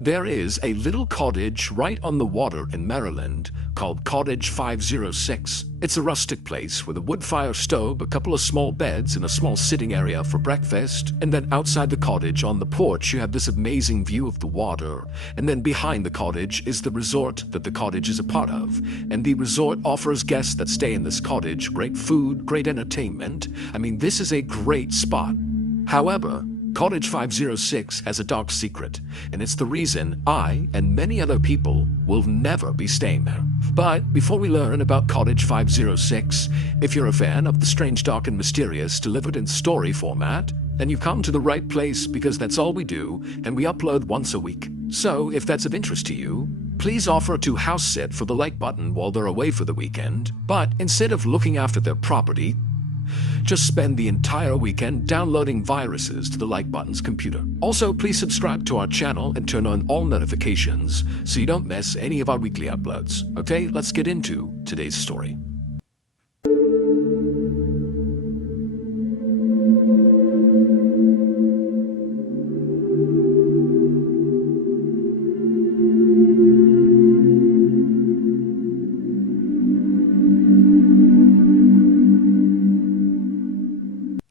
There is a little cottage right on the water in Maryland called Cottage 506. It's a rustic place with a wood fire stove, a couple of small beds, and a small sitting area for breakfast. And then outside the cottage on the porch, you have this amazing view of the water. And then behind the cottage is the resort that the cottage is a part of. And the resort offers guests that stay in this cottage great food, great entertainment. I mean, this is a great spot. However, Cottage 506 has a dark secret, and it's the reason I and many other people will never be staying there. But before we learn about Cottage 506, if you're a fan of the strange, dark, and mysterious delivered in story format, then you've come to the right place because that's all we do, and we upload once a week. So if that's of interest to you, please offer to house sit for the like button while they're away for the weekend. But instead of looking after their property, just spend the entire weekend downloading viruses to the like button's computer. Also, please subscribe to our channel and turn on all notifications so you don't miss any of our weekly uploads. Okay, let's get into today's story.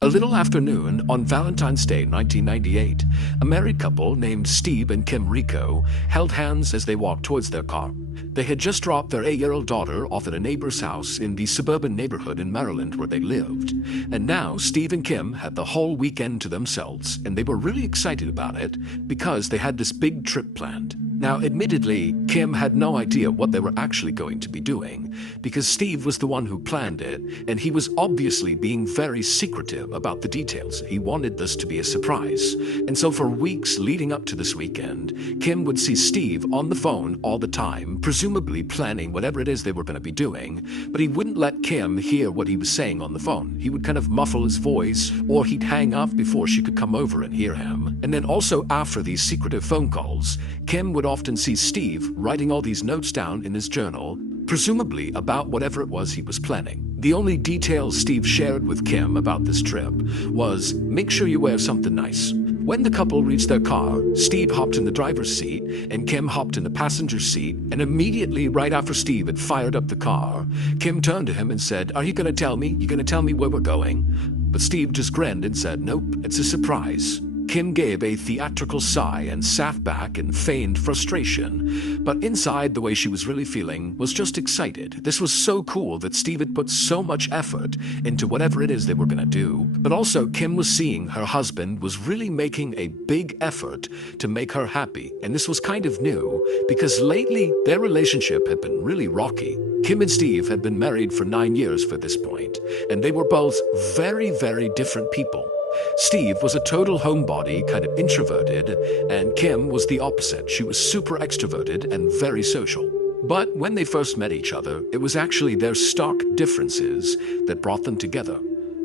A little afternoon on Valentine's Day 1998, a married couple named Steve and Kim Rico held hands as they walked towards their car. They had just dropped their 8-year-old daughter off at a neighbor's house in the suburban neighborhood in Maryland where they lived. And now Steve and Kim had the whole weekend to themselves, and they were really excited about it because they had this big trip planned. Now, admittedly, Kim had no idea what they were actually going to be doing, because Steve was the one who planned it, and he was obviously being very secretive about the details. He wanted this to be a surprise. And so for weeks leading up to this weekend, Kim would see Steve on the phone all the time, presumably planning whatever it is they were going to be doing, but he wouldn't let Kim hear what he was saying on the phone. He would kind of muffle his voice, or he'd hang up before she could come over and hear him. And then also after these secretive phone calls, Kim would often see Steve writing all these notes down in his journal, presumably about whatever it was he was planning. The only details Steve shared with Kim about this trip was, make sure you wear something nice. When the couple reached their car, Steve hopped in the driver's seat and Kim hopped in the passenger seat, and immediately right after Steve had fired up the car, Kim turned to him and said, "Are you going to tell me? You going to tell me where we're going?" But Steve just grinned and said, "Nope, it's a surprise." Kim gave a theatrical sigh and sat back and feigned frustration, but inside the way she was really feeling was just excited. This was so cool that Steve had put so much effort into whatever it is they were going to do, but also Kim was seeing her husband was really making a big effort to make her happy, and this was kind of new because lately their relationship had been really rocky. Kim and Steve had been married for 9 years for this point, and they were both very, very different people. Steve was a total homebody, kind of introverted, and Kim was the opposite. She was super extroverted and very social. But when they first met each other, it was actually their stark differences that brought them together.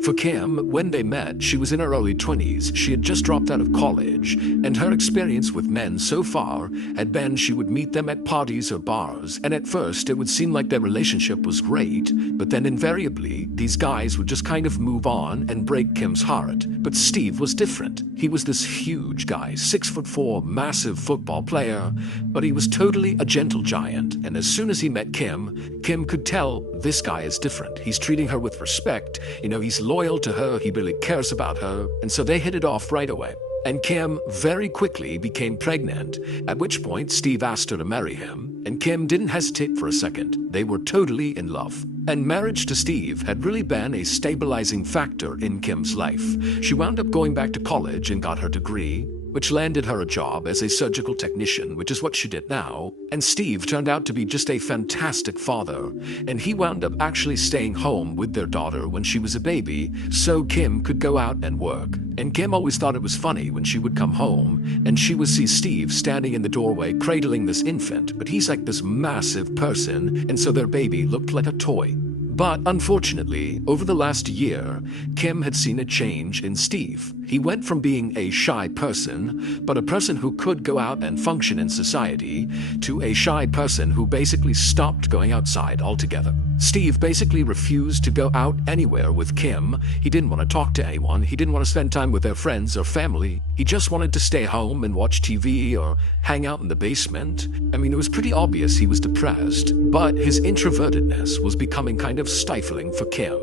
For Kim, when they met, she was in her early 20s. She had just dropped out of college, and her experience with men so far had been she would meet them at parties or bars, and at first it would seem like their relationship was great, but then invariably these guys would just kind of move on and break Kim's heart. But Steve was different. He was this huge guy, 6'4", massive football player, but he was totally a gentle giant, and as soon as he met Kim, Kim could tell this guy is different. He's treating her with respect, he's loyal to her, he really cares about her, and so they hit it off right away. And Kim very quickly became pregnant, at which point Steve asked her to marry him, and Kim didn't hesitate for a second. They were totally in love. And marriage to Steve had really been a stabilizing factor in Kim's life. She wound up going back to college and got her degree, which landed her a job as a surgical technician, which is what she did now. And Steve turned out to be just a fantastic father, and he wound up actually staying home with their daughter when she was a baby, so Kim could go out and work. And Kim always thought it was funny when she would come home, and she would see Steve standing in the doorway cradling this infant, but he's like this massive person, and so their baby looked like a toy. But unfortunately, over the last year, Kim had seen a change in Steve. He went from being a shy person, but a person who could go out and function in society, to a shy person who basically stopped going outside altogether. Steve basically refused to go out anywhere with Kim. He didn't want to talk to anyone. He didn't want to spend time with their friends or family. He just wanted to stay home and watch TV or hang out in the basement. I mean, it was pretty obvious he was depressed, but his introvertedness was becoming kind of stifling for Kim.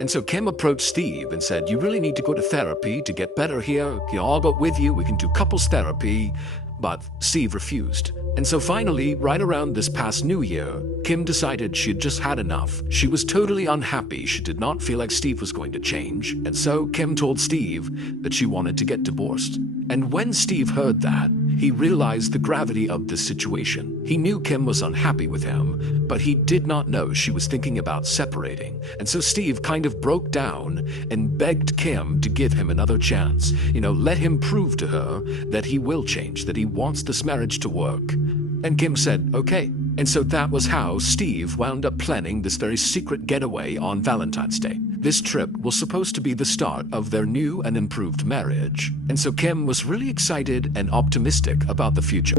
And so Kim approached Steve and said, "You really need to go to therapy to get better here. I'll go with you. We can do couples therapy." But Steve refused. And so finally, right around this past New Year, Kim decided she'd just had enough. She was totally unhappy. She did not feel like Steve was going to change. And so Kim told Steve that she wanted to get divorced. And when Steve heard that, he realized the gravity of this situation. He knew Kim was unhappy with him, but he did not know she was thinking about separating. And so Steve kind of broke down and begged Kim to give him another chance. Let him prove to her that he will change, that he wants this marriage to work. And Kim said, okay. And so that was how Steve wound up planning this very secret getaway on Valentine's Day. This trip was supposed to be the start of their new and improved marriage. And so Kim was really excited and optimistic about the future.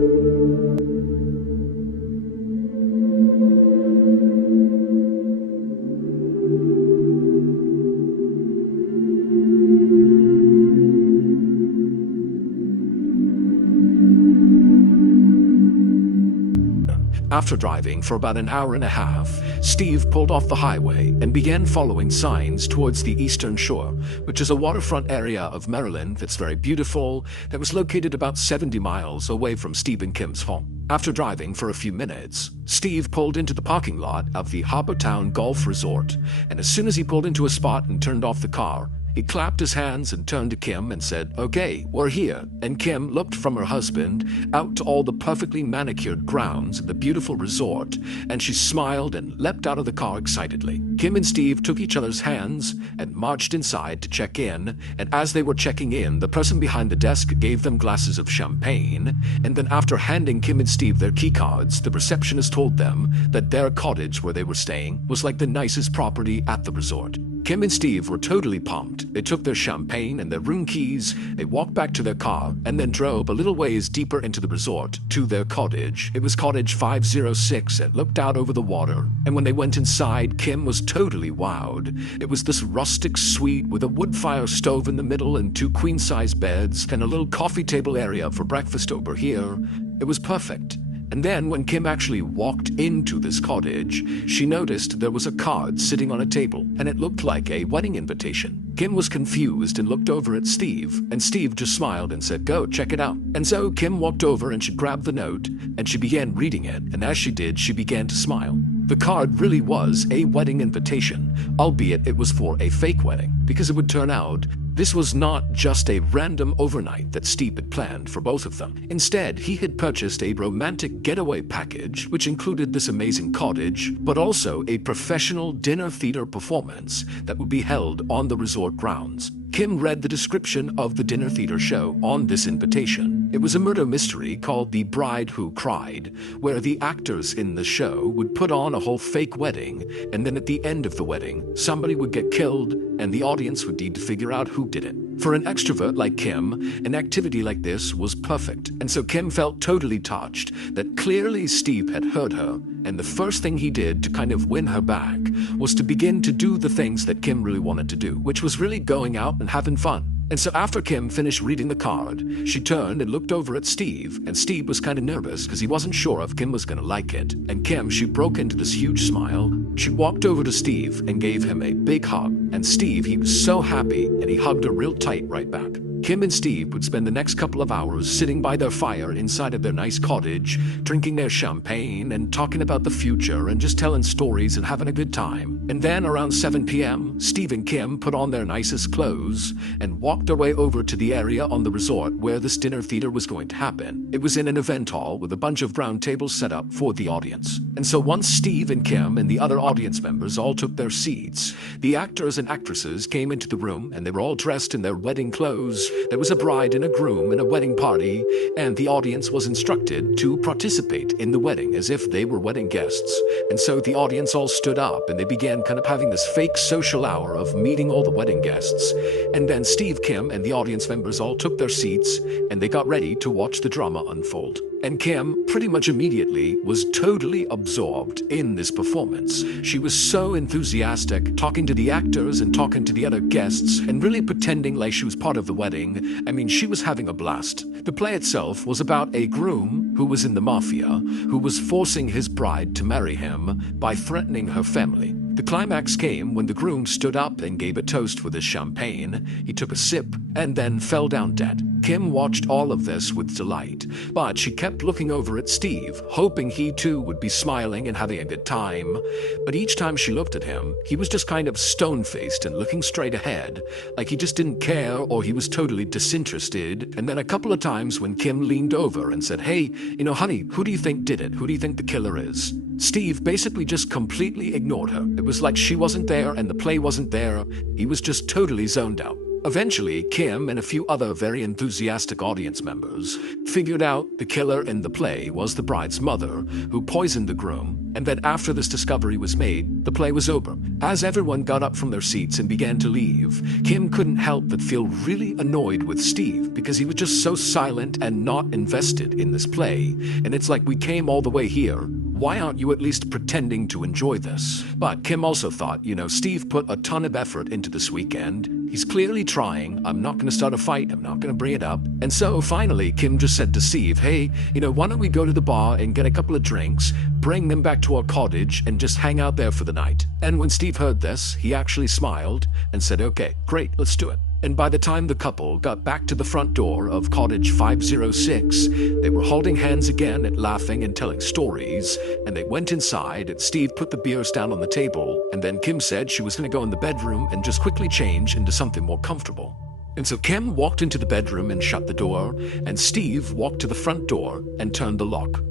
After driving for about an hour and a half, Steve pulled off the highway and began following signs towards the Eastern Shore, which is a waterfront area of Maryland that's very beautiful, that was located about 70 miles away from Steve and Kim's home. After driving for a few minutes, Steve pulled into the parking lot of the Harbour Town Golf Resort, and as soon as he pulled into a spot and turned off the car, he clapped his hands and turned to Kim and said, "Okay, we're here." And Kim looked from her husband out to all the perfectly manicured grounds of the beautiful resort, and she smiled and leapt out of the car excitedly. Kim and Steve took each other's hands and marched inside to check in, and as they were checking in, the person behind the desk gave them glasses of champagne, and then after handing Kim and Steve their key cards, the receptionist told them that their cottage where they were staying was like the nicest property at the resort. Kim and Steve were totally pumped. They took their champagne and their room keys, they walked back to their car, and then drove a little ways deeper into the resort to their cottage. It was cottage 506 and looked out over the water, and when they went inside, Kim was totally wowed. It was this rustic suite with a wood fire stove in the middle and 2 queen-size beds and a little coffee table area for breakfast over here. It was perfect. And then when Kim actually walked into this cottage, she noticed there was a card sitting on a table, and it looked like a wedding invitation. Kim was confused and looked over at Steve, and Steve just smiled and said, "Go, check it out." And so Kim walked over and she grabbed the note, and she began reading it, and as she did, she began to smile. The card really was a wedding invitation, albeit it was for a fake wedding, because it would turn out this was not just a random overnight that Steve had planned for both of them. Instead, he had purchased a romantic getaway package, which included this amazing cottage, but also a professional dinner theater performance that would be held on the resort grounds. Kim read the description of the dinner theater show on this invitation. It was a murder mystery called The Bride Who Cried, where the actors in the show would put on a whole fake wedding, and then at the end of the wedding, somebody would get killed, and the audience would need to figure out who did it. For an extrovert like Kim, an activity like this was perfect, and so Kim felt totally touched that clearly Steve had heard her, and the first thing he did to kind of win her back was to begin to do the things that Kim really wanted to do, which was really going out and having fun. And so after Kim finished reading the card, she turned and looked over at Steve, and Steve was kind of nervous because he wasn't sure if Kim was going to like it. And Kim, she broke into this huge smile. She walked over to Steve and gave him a big hug, and Steve, he was so happy, and he hugged her real tight right back. Kim and Steve would spend the next couple of hours sitting by their fire inside of their nice cottage, drinking their champagne and talking about the future and just telling stories and having a good time. And then around 7 p.m., Steve and Kim put on their nicest clothes and walked their way over to the area on the resort where this dinner theater was going to happen. It was in an event hall with a bunch of round tables set up for the audience. And so once Steve and Kim and the other audience members all took their seats, the actors actors and actresses came into the room, and they were all dressed in their wedding clothes. There was a bride and a groom in a wedding party, and the audience was instructed to participate in the wedding as if they were wedding guests. And so the audience all stood up, and they began kind of having this fake social hour of meeting all the wedding guests. And then Steve, Kim, and the audience members all took their seats, and they got ready to watch the drama unfold. And Kim, pretty much immediately, was totally absorbed in this performance. She was so enthusiastic, talking to the actors and talking to the other guests, and really pretending like she was part of the wedding. I mean, she was having a blast. The play itself was about a groom who was in the mafia, who was forcing his bride to marry him by threatening her family. The climax came when the groom stood up and gave a toast with his champagne. He took a sip and then fell down dead. Kim watched all of this with delight, but she kept looking over at Steve, hoping he too would be smiling and having a good time. But each time she looked at him, he was just kind of stone-faced and looking straight ahead, like he just didn't care or he was totally disinterested. And then a couple of times when Kim leaned over and said, "Hey, honey, who do you think did it? Who do you think the killer is?" Steve basically just completely ignored her. It was like she wasn't there and the play wasn't there. He was just totally zoned out. Eventually, Kim and a few other very enthusiastic audience members figured out the killer in the play was the bride's mother, who poisoned the groom, and that after this discovery was made, the play was over. As everyone got up from their seats and began to leave, Kim couldn't help but feel really annoyed with Steve because he was just so silent and not invested in this play. And it's like, we came all the way here. Why aren't you at least pretending to enjoy this? But Kim also thought, Steve put a ton of effort into this weekend. He's clearly trying. I'm not going to start a fight. I'm not going to bring it up. And so finally, Kim just said to Steve, "Hey, why don't we go to the bar and get a couple of drinks, bring them back to our cottage, and just hang out there for the night?" And when Steve heard this, he actually smiled and said, "Okay, great, let's do it." And by the time the couple got back to the front door of Cottage 506, they were holding hands again and laughing and telling stories. And they went inside, and Steve put the beers down on the table, and then Kim said she was going to go in the bedroom and just quickly change into something more comfortable. And so Kim walked into the bedroom and shut the door, and Steve walked to the front door and turned the lock.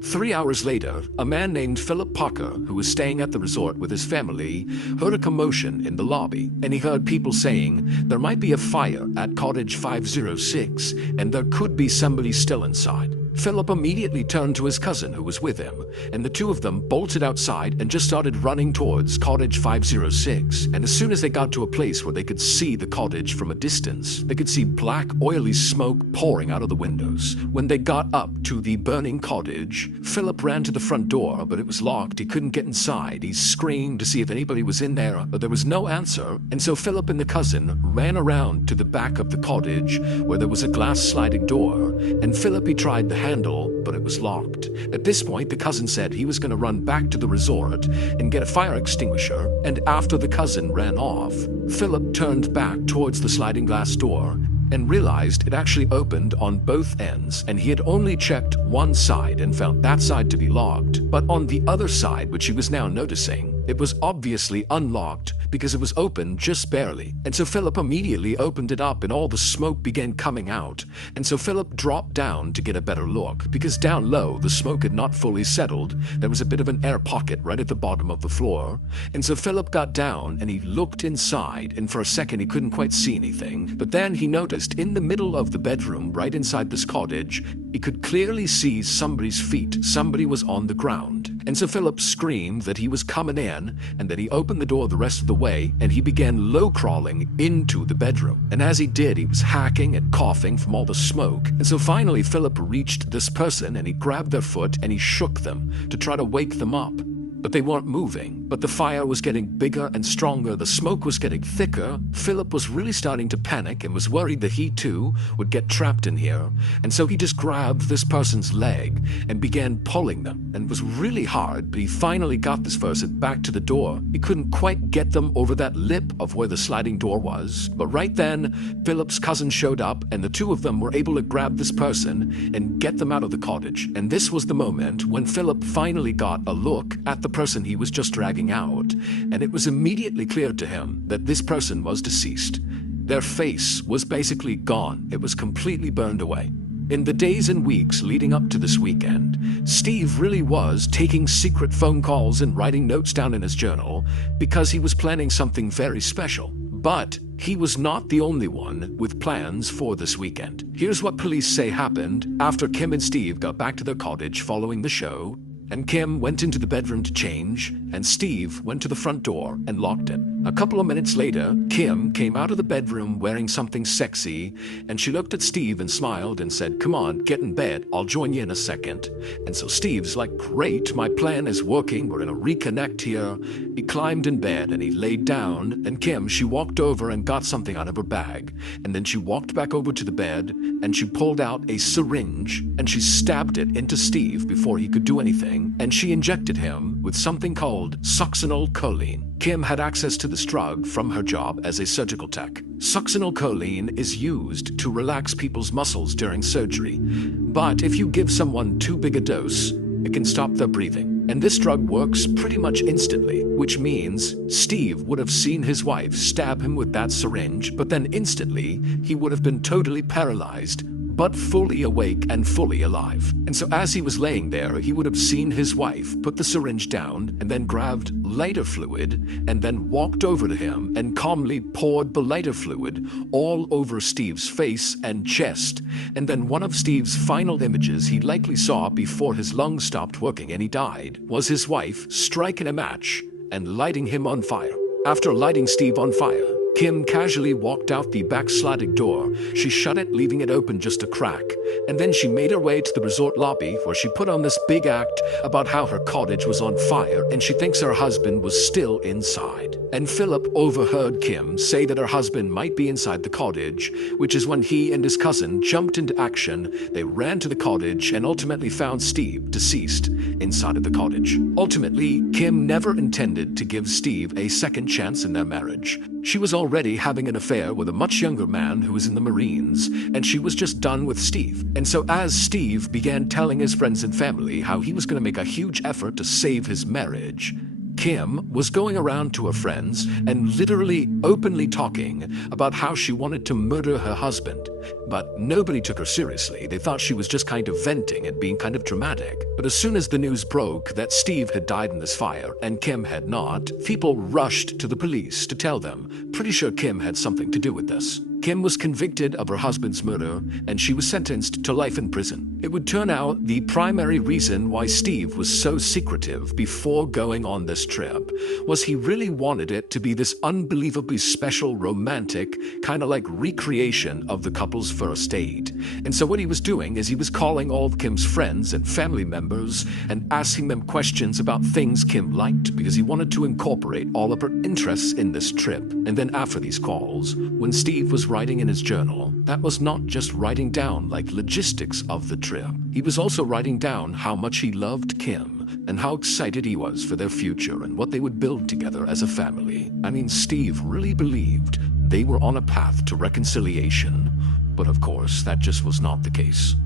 3 hours later, a man named Philip Parker, who was staying at the resort with his family, heard a commotion in the lobby, and he heard people saying there might be a fire at Cottage 506, and there could be somebody still inside. Philip immediately turned to his cousin who was with him, and the two of them bolted outside and just started running towards Cottage 506. And as soon as they got to a place where they could see the cottage from a distance, they could see black, oily smoke pouring out of the windows. When they got up to the burning cottage, Philip ran to the front door, but it was locked. He couldn't get inside. He screamed to see if anybody was in there, but there was no answer. And so Philip and the cousin ran around to the back of the cottage where there was a glass sliding door, and Philip, he tried the handle, but it was locked. At this point, the cousin said he was going to run back to the resort and get a fire extinguisher, and after the cousin ran off, Philip turned back towards the sliding glass door and realized it actually opened on both ends, and he had only checked one side and found that side to be locked. But on the other side, which he was now noticing, it was obviously unlocked because it was open just barely. And so Philip immediately opened it up and all the smoke began coming out. And so Philip dropped down to get a better look because down low the smoke had not fully settled. There was a bit of an air pocket right at the bottom of the floor. And so Philip got down and he looked inside, and for a second he couldn't quite see anything. But then he noticed in the middle of the bedroom, right inside this cottage, he could clearly see somebody's feet. Somebody was on the ground. And so Philip screamed that he was coming in, and that he opened the door the rest of the way, and he began low crawling into the bedroom. And as he did, he was hacking and coughing from all the smoke. And so finally Philip reached this person and he grabbed their foot and he shook them to try to wake them up. But they weren't moving. But the fire was getting bigger and stronger. The smoke was getting thicker. Philip was really starting to panic and was worried that he too would get trapped in here. And so he just grabbed this person's leg and began pulling them. And it was really hard, but he finally got this person back to the door. He couldn't quite get them over that lip of where the sliding door was. But right then, Philip's cousin showed up, and the two of them were able to grab this person and get them out of the cottage. And this was the moment when Philip finally got a look at the person he was just dragging out, and it was immediately clear to him that this person was deceased. Their face was basically gone. It was completely burned away. In the days and weeks leading up to this weekend, Steve really was taking secret phone calls and writing notes down in his journal because he was planning something very special. But he was not the only one with plans for this weekend. Here's what police say happened after Kim and Steve got back to their cottage following the show, and Kim went into the bedroom to change, and Steve went to the front door and locked it. A couple of minutes later, Kim came out of the bedroom wearing something sexy, and she looked at Steve and smiled and said, "Come on, get in bed, I'll join you in a second." And so Steve's like, "Great, my plan is working, we're gonna reconnect here." He climbed in bed and he laid down, and Kim, she walked over and got something out of her bag, and then she walked back over to the bed, and she pulled out a syringe, and she stabbed it into Steve before he could do anything, and she injected him with something called succinylcholine. Kim had access to this drug from her job as a surgical tech. Succinylcholine is used to relax people's muscles during surgery, but if you give someone too big a dose, it can stop their breathing. And this drug works pretty much instantly, which means Steve would have seen his wife stab him with that syringe, but then instantly he would have been totally paralyzed, but fully awake and fully alive. And so as he was laying there, he would have seen his wife put the syringe down and then grabbed lighter fluid and then walked over to him and calmly poured the lighter fluid all over Steve's face and chest. And then one of Steve's final images he likely saw before his lungs stopped working and he died was his wife striking a match and lighting him on fire. After lighting Steve on fire, Kim casually walked out the back sliding door. She shut it, leaving it open just a crack, and then she made her way to the resort lobby where she put on this big act about how her cottage was on fire and she thinks her husband was still inside. And Philip overheard Kim say that her husband might be inside the cottage, which is when he and his cousin jumped into action. They ran to the cottage and ultimately found Steve deceased inside of the cottage. Ultimately, Kim never intended to give Steve a second chance in their marriage. She was already having an affair with a much younger man who was in the Marines, and she was just done with Steve. And so as Steve began telling his friends and family how he was going to make a huge effort to save his marriage, Kim was going around to her friends and literally openly talking about how she wanted to murder her husband. But nobody took her seriously. They thought she was just kind of venting and being kind of dramatic. But as soon as the news broke that Steve had died in this fire and Kim had not, people rushed to the police to tell them. Pretty sure Kim had something to do with this. Kim was convicted of her husband's murder, and she was sentenced to life in prison. It would turn out the primary reason why Steve was so secretive before going on this trip was he really wanted it to be this unbelievably special, romantic, kind of like recreation of the couple's first date. And so what he was doing is he was calling all of Kim's friends and family members and asking them questions about things Kim liked because he wanted to incorporate all of her interests in this trip. And then after these calls, when Steve was writing in his journal, that was not just writing down like logistics of the trip. He was also writing down how much he loved Kim and how excited he was for their future and what they would build together as a family. I mean, Steve really believed they were on a path to reconciliation, but of course, that just was not the case.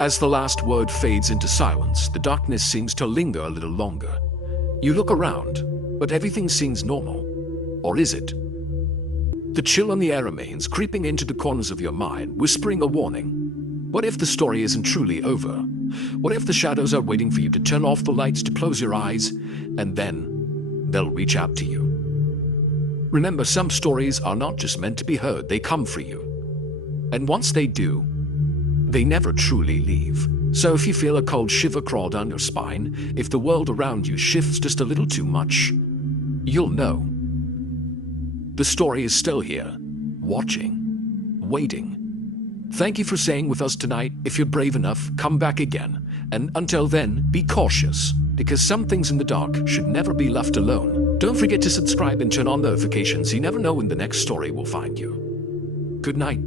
As the last word fades into silence, the darkness seems to linger a little longer. You look around, but everything seems normal. Or is it? The chill on the air remains, creeping into the corners of your mind, whispering a warning. What if the story isn't truly over? What if the shadows are waiting for you to turn off the lights, to close your eyes, and then they'll reach out to you? Remember, some stories are not just meant to be heard, they come for you. And once they do, they never truly leave. So if you feel a cold shiver crawl down your spine, if the world around you shifts just a little too much, you'll know. The story is still here, watching, waiting. Thank you for staying with us tonight. If you're brave enough, come back again. And until then, be cautious, because some things in the dark should never be left alone. Don't forget to subscribe and turn on notifications. You never know when the next story will find you. Good night.